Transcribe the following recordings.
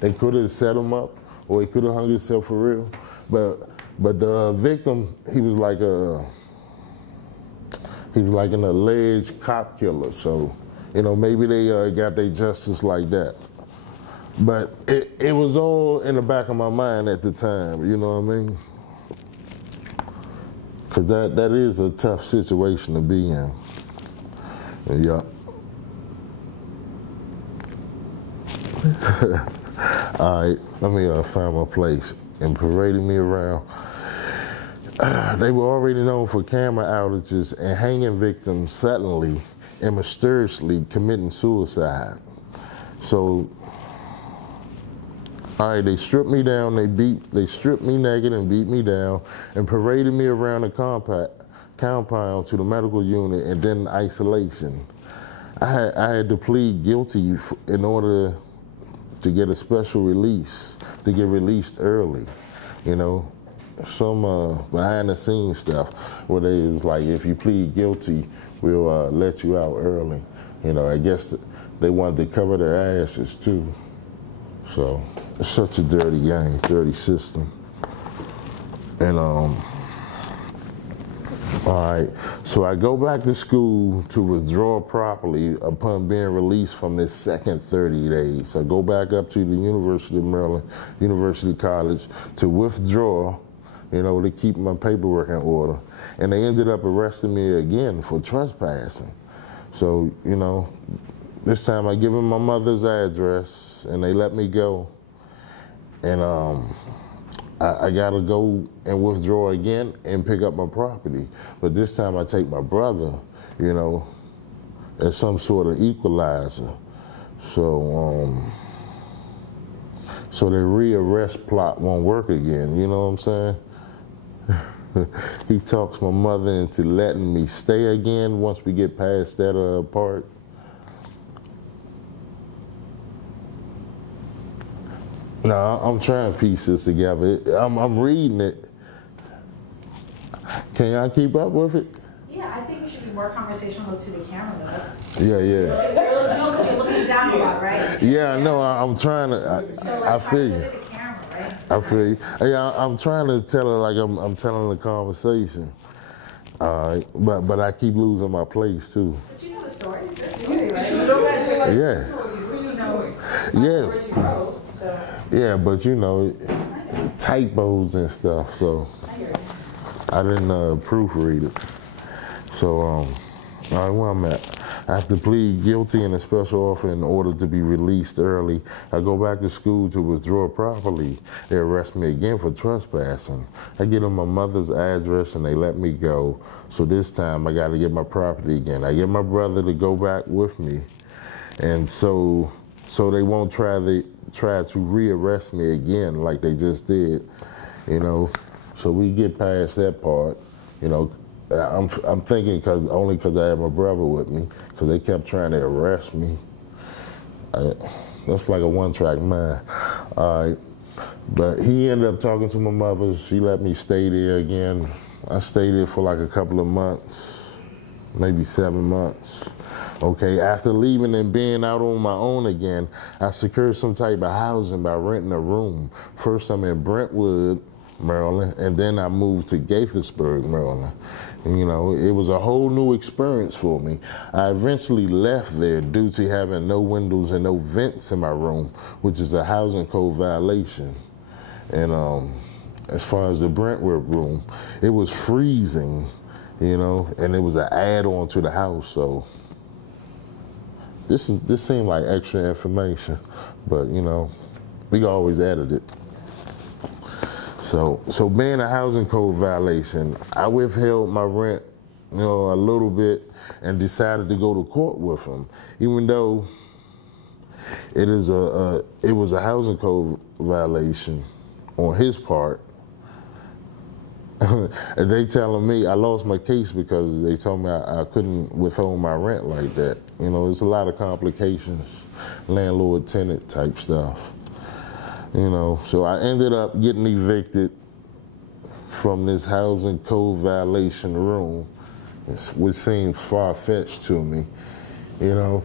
They could have set him up, or he could have hung himself for real. But the victim, he was like an alleged cop killer. So, you know, maybe they got their justice like that. But it was all in the back of my mind at the time, you know what I mean? Because that is a tough situation to be in. Yeah. All right, let me find my place. And parading me around. They were already known for camera outages and hanging victims suddenly and mysteriously committing suicide. So, all right, they stripped me down, they stripped me naked and beat me down and paraded me around the compound to the medical unit and then isolation. I had to plead guilty in order to get a special release, to get released early, you know. Some behind the scenes stuff where they was like, if you plead guilty, we'll let you out early. You know, I guess they wanted to cover their asses too. So it's such a dirty game, dirty system. And all right, so I go back to school to withdraw properly upon being released from this second 30 days. I go back up to the University of Maryland, University College to withdraw, you know, to keep my paperwork in order. And they ended up arresting me again for trespassing. So, you know, this time I give them my mother's address and they let me go. And I gotta go and withdraw again and pick up my property. But this time I take my brother, you know, as some sort of equalizer. So, so the rearrest plot won't work again, you know what I'm saying? He talks my mother into letting me stay again once we get past that part. No, I'm trying to piece this together. I'm reading it. Can y'all keep up with it? Yeah, I think you should be more conversational to the camera, though. Yeah, yeah. No, because you're looking down a lot, right? Yeah, no, I'm trying to. So, like, I feel you. At the camera, right? I feel you. Yeah, I'm trying to tell her like I'm telling the conversation. But I keep losing my place too. But you know the story. It's a story, right? Yeah. Yeah, but you know, typos and stuff. So I didn't proofread it. So all right, where I'm at. I have to plead guilty in a special offer in order to be released early. I go back to school to withdraw properly. They arrest me again for trespassing. I give them my mother's address and they let me go. So this time I got to get my property again. I get my brother to go back with me. And so they won't try to rearrest me again like they just did, you know. So we get past that part, you know. I'm thinking only because I had my brother with me, because they kept trying to arrest me. That's like a one-track mind. All right, but he ended up talking to my mother. She let me stay there again. I stayed there for like a couple of months, maybe 7 months. Okay, after leaving and being out on my own again, I secured some type of housing by renting a room. First I'm in Brentwood, Maryland, and then I moved to Gaithersburg, Maryland. And, you know, it was a whole new experience for me. I eventually left there due to having no windows and no vents in my room, which is a housing code violation. And as far as the Brentwood room, it was freezing, you know, and it was an add-on to the house, so. This seemed like extra information, but you know, we can always edit it. So being a housing code violation, I withheld my rent, you know, a little bit and decided to go to court with him, even though it was a housing code violation on his part. And they telling me I lost my case because they told me I couldn't withhold my rent like that. You know, there's a lot of complications, landlord-tenant type stuff. You know, so I ended up getting evicted from this housing code violation room, which seems far-fetched to me, you know.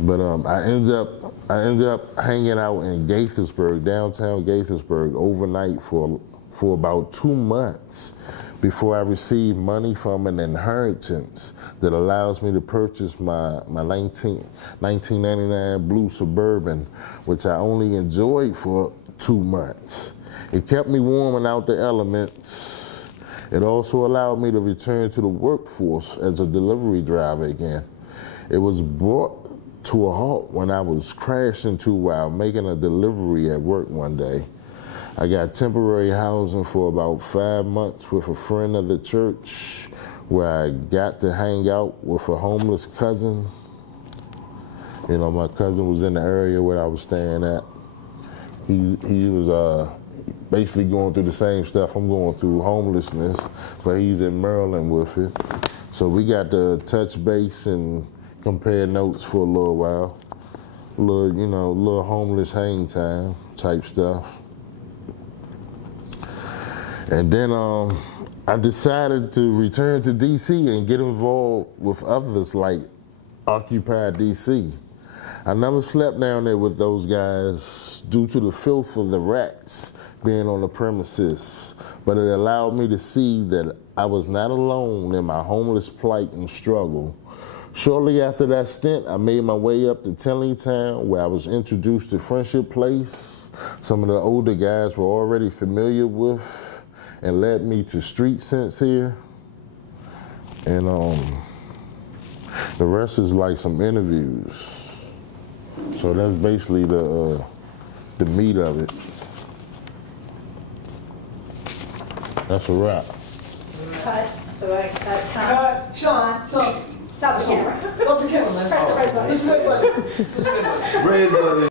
But I ended up hanging out in Gaithersburg, downtown Gaithersburg, overnight for about 2 months before I received money from an inheritance that allows me to purchase my 1999 blue Suburban, which I only enjoyed for 2 months. It kept me warm and out the elements. It also allowed me to return to the workforce as a delivery driver again. It was brought to a halt when I was crashed into while making a delivery at work one day. I got temporary housing for about 5 months with a friend of the church, where I got to hang out with a homeless cousin. You know, my cousin was in the area where I was staying at. He was basically going through the same stuff I'm going through, homelessness, but he's in Maryland with it. So we got to touch base and compare notes for a little while. Little homeless hang time type stuff. And then I decided to return to DC and get involved with others like Occupy DC. I never slept down there with those guys due to the filth of the rats being on the premises, but it allowed me to see that I was not alone in my homeless plight and struggle. Shortly after that stint, I made my way up to Tenleytown, where I was introduced to Friendship Place. Some of the older guys were already familiar with and led me to Street Sense here. And the rest is like some interviews. So that's basically the meat of it. That's a wrap. Cut. So I cut. Cut. Sean. Stop the camera. Stop the camera, man. Press the red button. Red button.